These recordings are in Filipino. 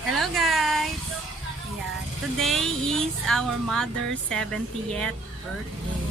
Hello guys! Yeah, today is our mother's 70th birthday.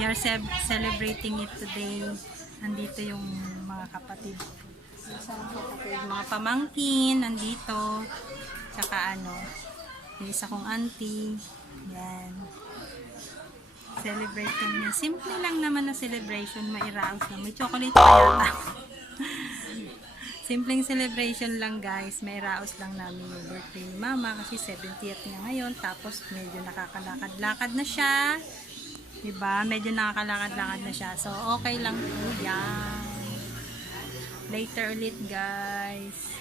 We are celebrating it today. Nandito yung mga kapatid. Mga pamangkin, nandito. Tsaka yung isa kong auntie. Yan. Celebrate kami. Simple lang naman na celebration. Mairaos lang. May chocolate pa yata. Simpleng celebration lang guys. May raos lang namin yung birthday ni mama kasi 70th niya ngayon. Tapos medyo nakakalakad-lakad na siya. Diba? Medyo nakakalakad-lakad na siya. So okay lang po yan. Later ulit guys.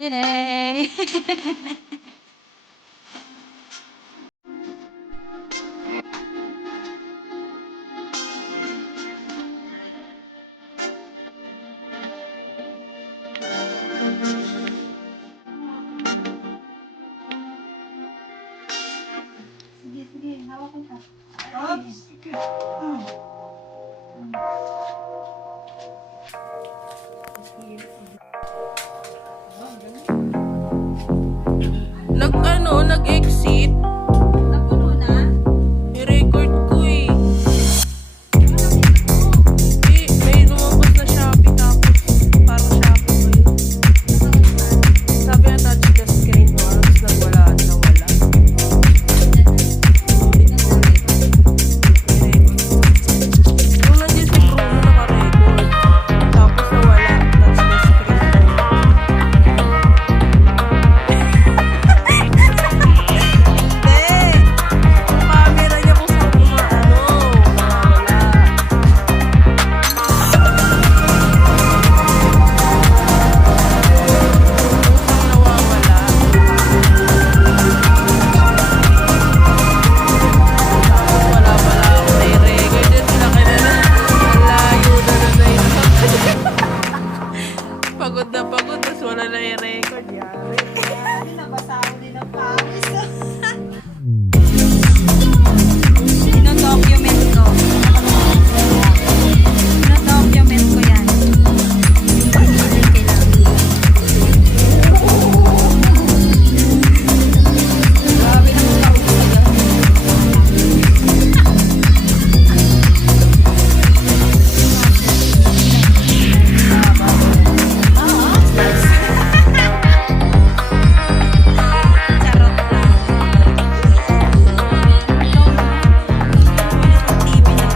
Yay! Sige, sige. Hawakan ka. Sige. Nag-exit. Napuno na? I-record ko eh. May lumabas na Shopee tapos parang Shopee ko yun. Sabi na touch the screen once, nagwala at nawala. Yung nandiyan si Bruno naka-record. Tapos nawala, touch the screen. Camera niya kung saan nawawala. Nawawala. Tapos wala pala ako nai-record. Then sila kinala. Ang layo na yun. Pagod na pagod. Tapos wala nai-record. Yari. Nabasa ako din ang pawis. Dino-document ko. Dino-document ko yan. Grabe naman ako talaga. Charot lang. TV na.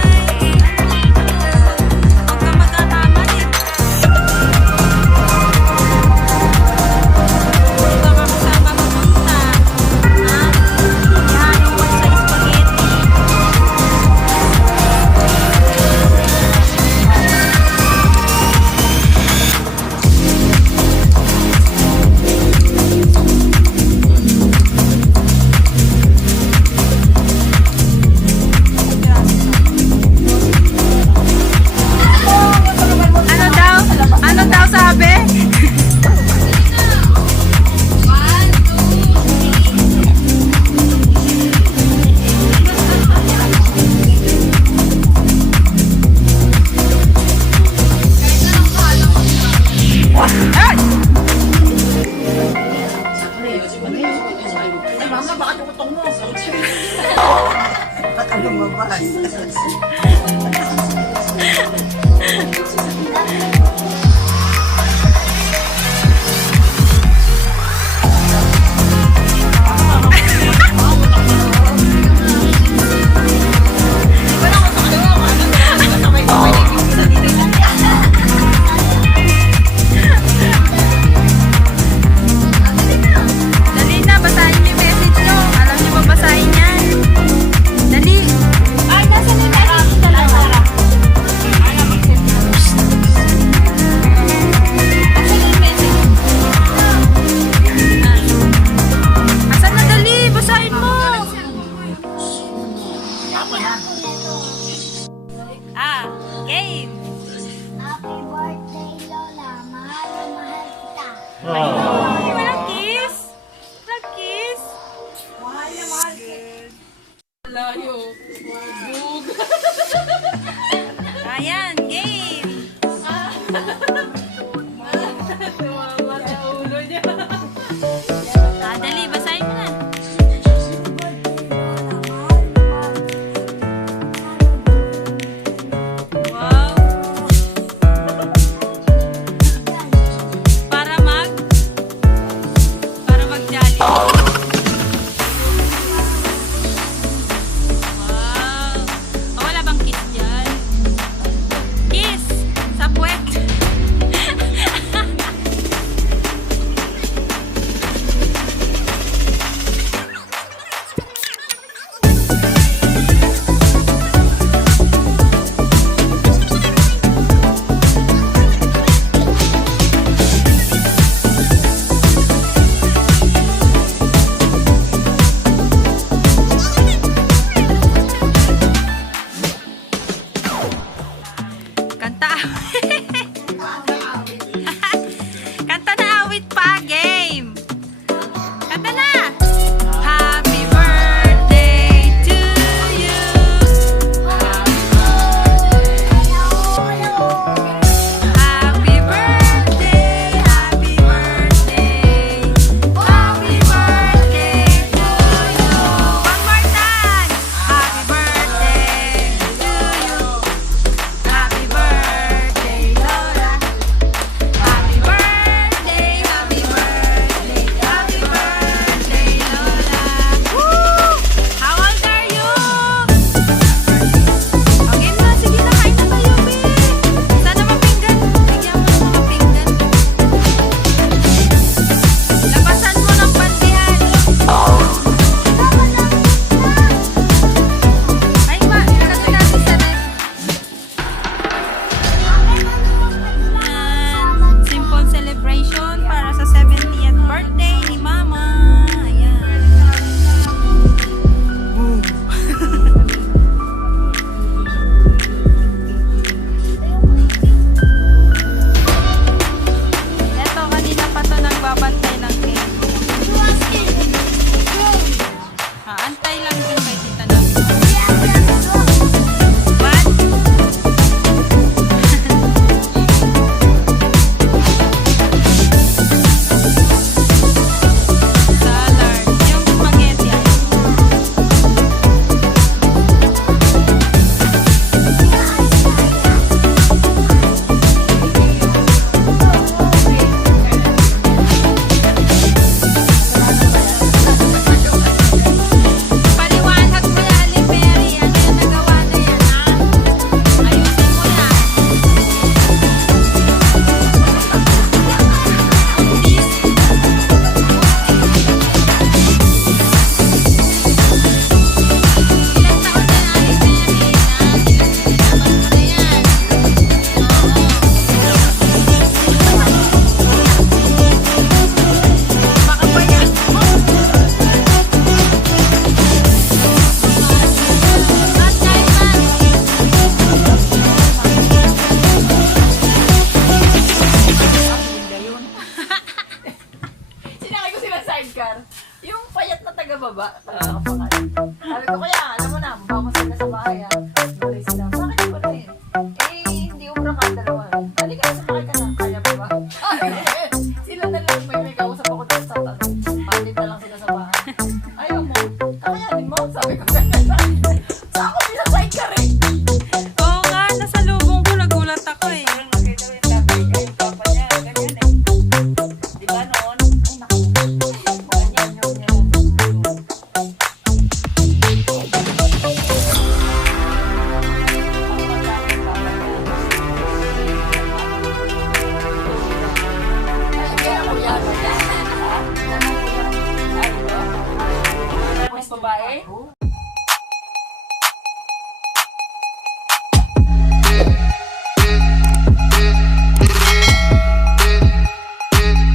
Hi! Huwag ka magkatama eh. Huwag ka makasama mapunta. Ha? Ihalo ko sa spaghetti. Ano daw? Ano daw sabi? Dali na, basahin mo yung message nyo. Alam nyo ba basahin yan? Dali. Ay, nasa na yung message ka lang. Asan na, dali? Basahin mo. Game. Happy birthday, Lola. Mahal na mahal kita. Walang kiss? Walang kiss? Mahal na mahal kita. Layo. Ayan, game. Tumama sa ulo niya. Dali, basahin mo na. Wow. Para mag-jolly. Wow. Wala bang kiss dyan? taga baba. Nakakapakan. Sabi ko kaya, alam mo na, baba ko sila sa bahay ha. Balik sila, bakit ba rin? Hindi ubra ka dalawa. Halika, sumakay ka na. Kaya ba ba? Sila na lang, may kausap ako dito sa tabi. Palit na lang sila.